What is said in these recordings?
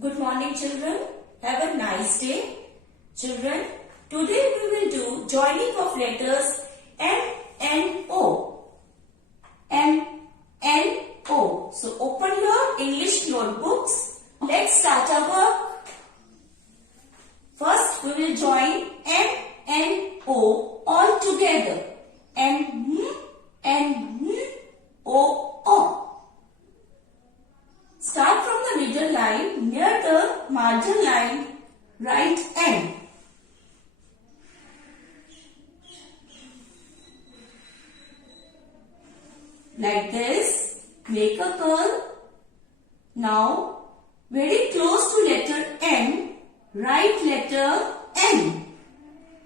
Good morning, children. Have a nice day. Children, today we will do joining of letters M N O. M N O. So open your English notebooks. Let's start our work. First, we will join M N O all together. M N O O. Start from the middle line near the margin line, write N. Like this, make a curl. Now, very close to letter N, write letter N,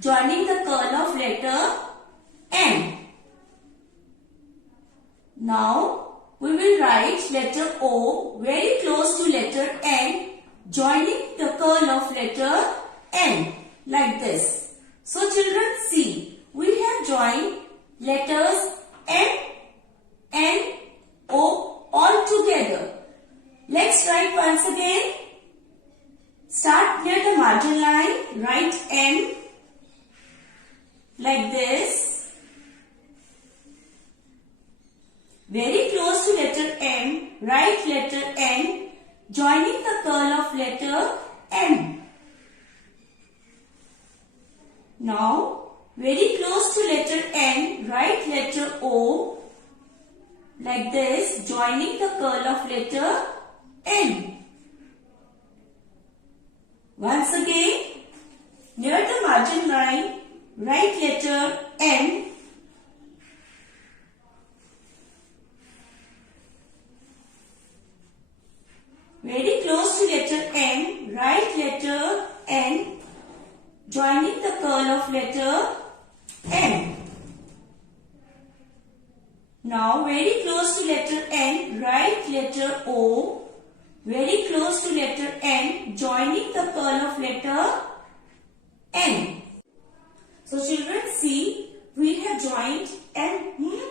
joining the curl of letter N. Now, we will write letter O very close to letter N, joining the curl of letter N, like this. So children, see, we have joined letters M, N, O all together. Let's write once again. Start near the margin line, write N, like this. Very close to letter M, write letter N, joining the curl of letter M. Now, very close to letter N, write letter O, like this, joining the curl of letter N. Once again, near the margin line, write letter N, very close to letter N, write letter N, joining the curl of letter N. Now, very close to letter N, write letter O, very close to letter N, joining the curl of letter N. So, children, see, we have joined M,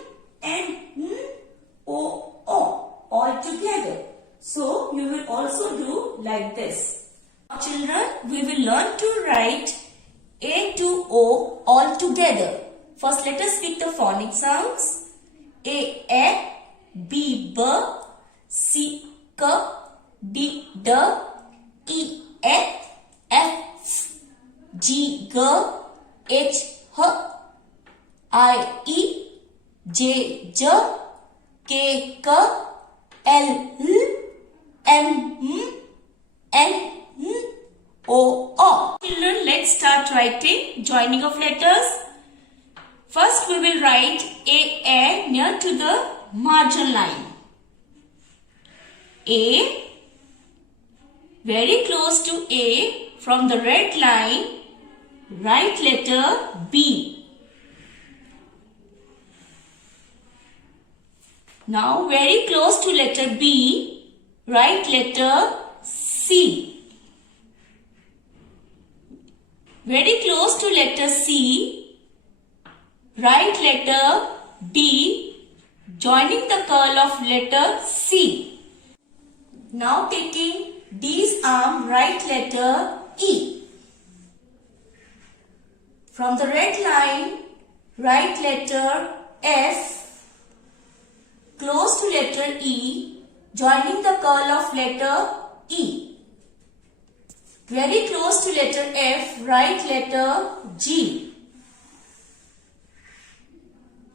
N, O, O all together. So, you will also do like this. Now, children, we will learn to write A to O all together. First, let us speak the phonic sounds. A, B, B, C, K, D, D, E, F, G, G, H, H, I, E, J, J, K, K, L, M, N, O, O. Children, let's start writing joining of letters. First, we will write A near to the margin line. A, very close to A, from the red line, write letter B. Now, very close to letter B, write letter C. Very close to letter C, write letter D, joining the curl of letter C. Now, taking D's arm, write letter E. From the red line, write letter F. Close to letter E, joining the curl of letter E. Very close to letter F, write letter G.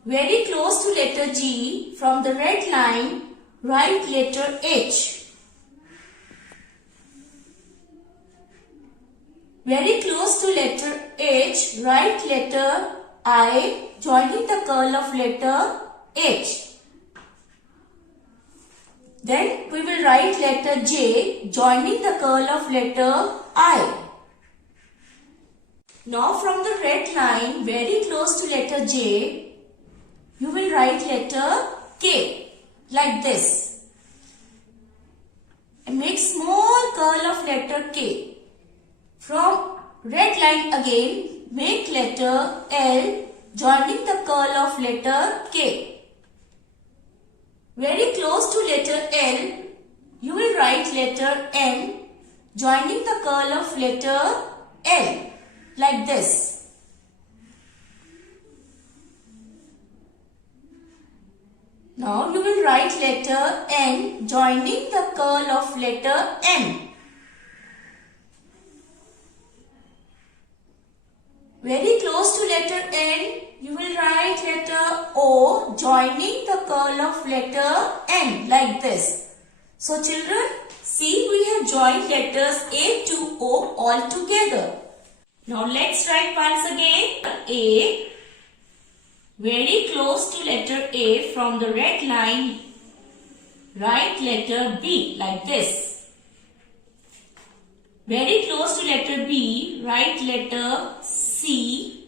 Very close to letter G, from the red line, write letter H. Very close to letter H, write letter I, joining the curl of letter H. Then we will write letter J, joining the curl of letter I. Now from the red line, very close to letter J, you will write letter K, like this. And make small curl of letter K. From red line again, make letter L, joining the curl of letter K. Very close to letter L, you will write letter N, joining the curl of letter L like this. Now you will write letter N joining the curl of letter N. Very close to letter N, you will write letter O joining the curl of letter N like this. So children, see, we have joined letters A to O all together. Now let's write once again. A. Very close to letter A from the red line, write letter B like this. Very close to letter B, write letter C.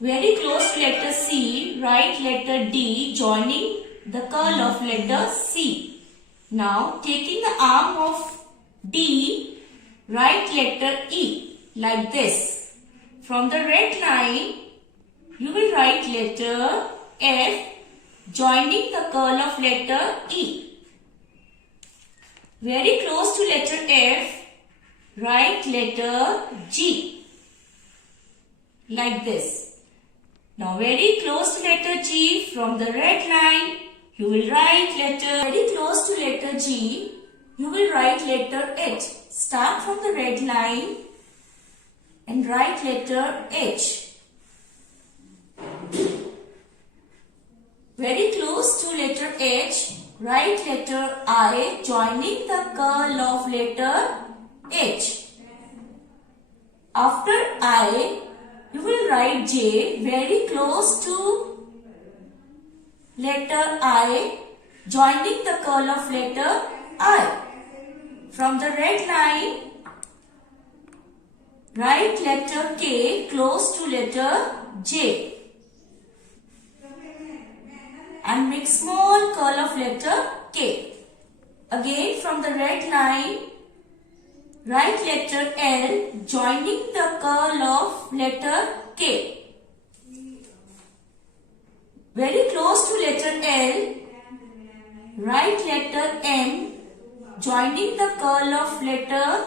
Very close to letter C, write letter D joining the curl of letter C. Now taking the arm of D, write letter E like this. From the red line, you will write letter F joining the curl of letter E. Very close to letter F, write letter G like this. Now very close to letter G from the red line, you will write letter, very close to letter G, you will write letter H. Start from the red line and write letter H. Very close to letter H, write letter I joining the curl of letter H. After I, you will write J very close to letter I joining the curl of letter I. From the red line, write letter K close to letter J. And make small curl of letter K. Again from the red line, write letter L joining the curl of letter K. Very close to letter L, write letter M joining the curl of letter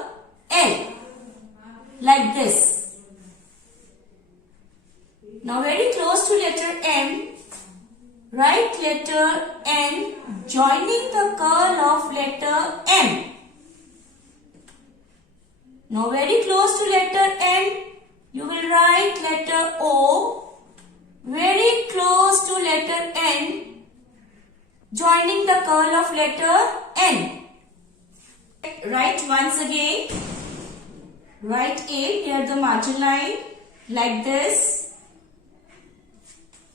L like this. Now very close to letter M, write letter N joining the curl of letter M. Now very close to letter N, you will write letter O. Very close to letter N, joining the curl of letter N. Write once again. Write A near the margin line like this.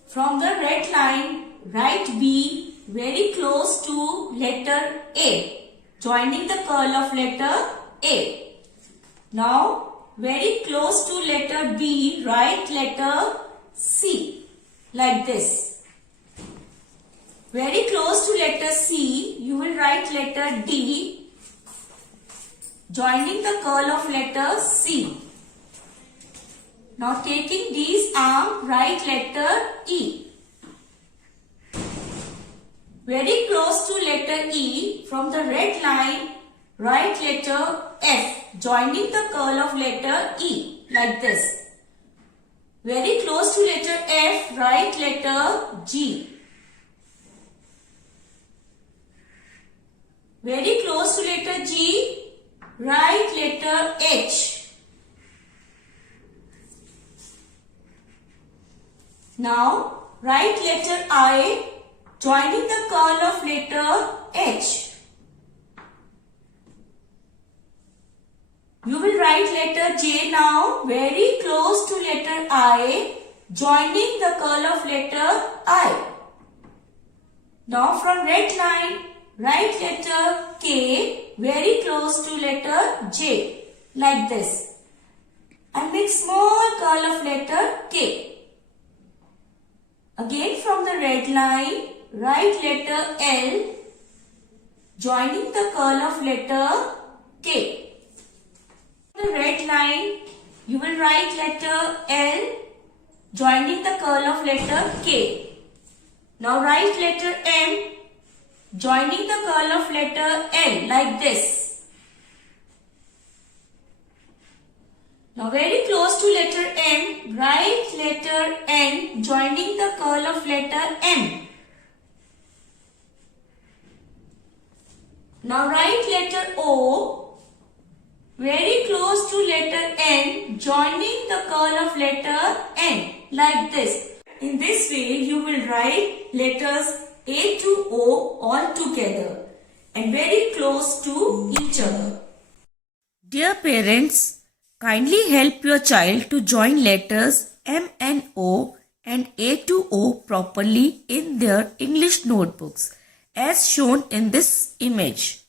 From the red line, write B very close to letter A, joining the curl of letter A. Now, very close to letter B, write letter C, like this. Very close to letter C, you will write letter D, joining the curl of letter C. Now, taking D's arm, write letter E. Very close to letter E, from the red line, write letter F, joining the curl of letter E, like this. Very close to letter F, write letter G. Very close to letter G, write letter H. Now, write letter I, joining the curl of letter H. You will write letter J now, very close to letter I, joining the curl of letter I. Now from red line, write letter K, very close to letter J, like this. And make small curl of letter K. Again from the red line, write letter L, joining the curl of letter K. The red line, you will write letter L, joining the curl of letter K. Now write letter M, joining the curl of letter L, like this. Now very close to letter M, write letter N joining the curl of letter M. Now write letter O, very close to letter N joining the curl of letter N, like this. In this way you will write letters A to O all together and very close to each other. Dear parents, kindly help your child to join letters M and O and A to O properly in their English notebooks as shown in this image.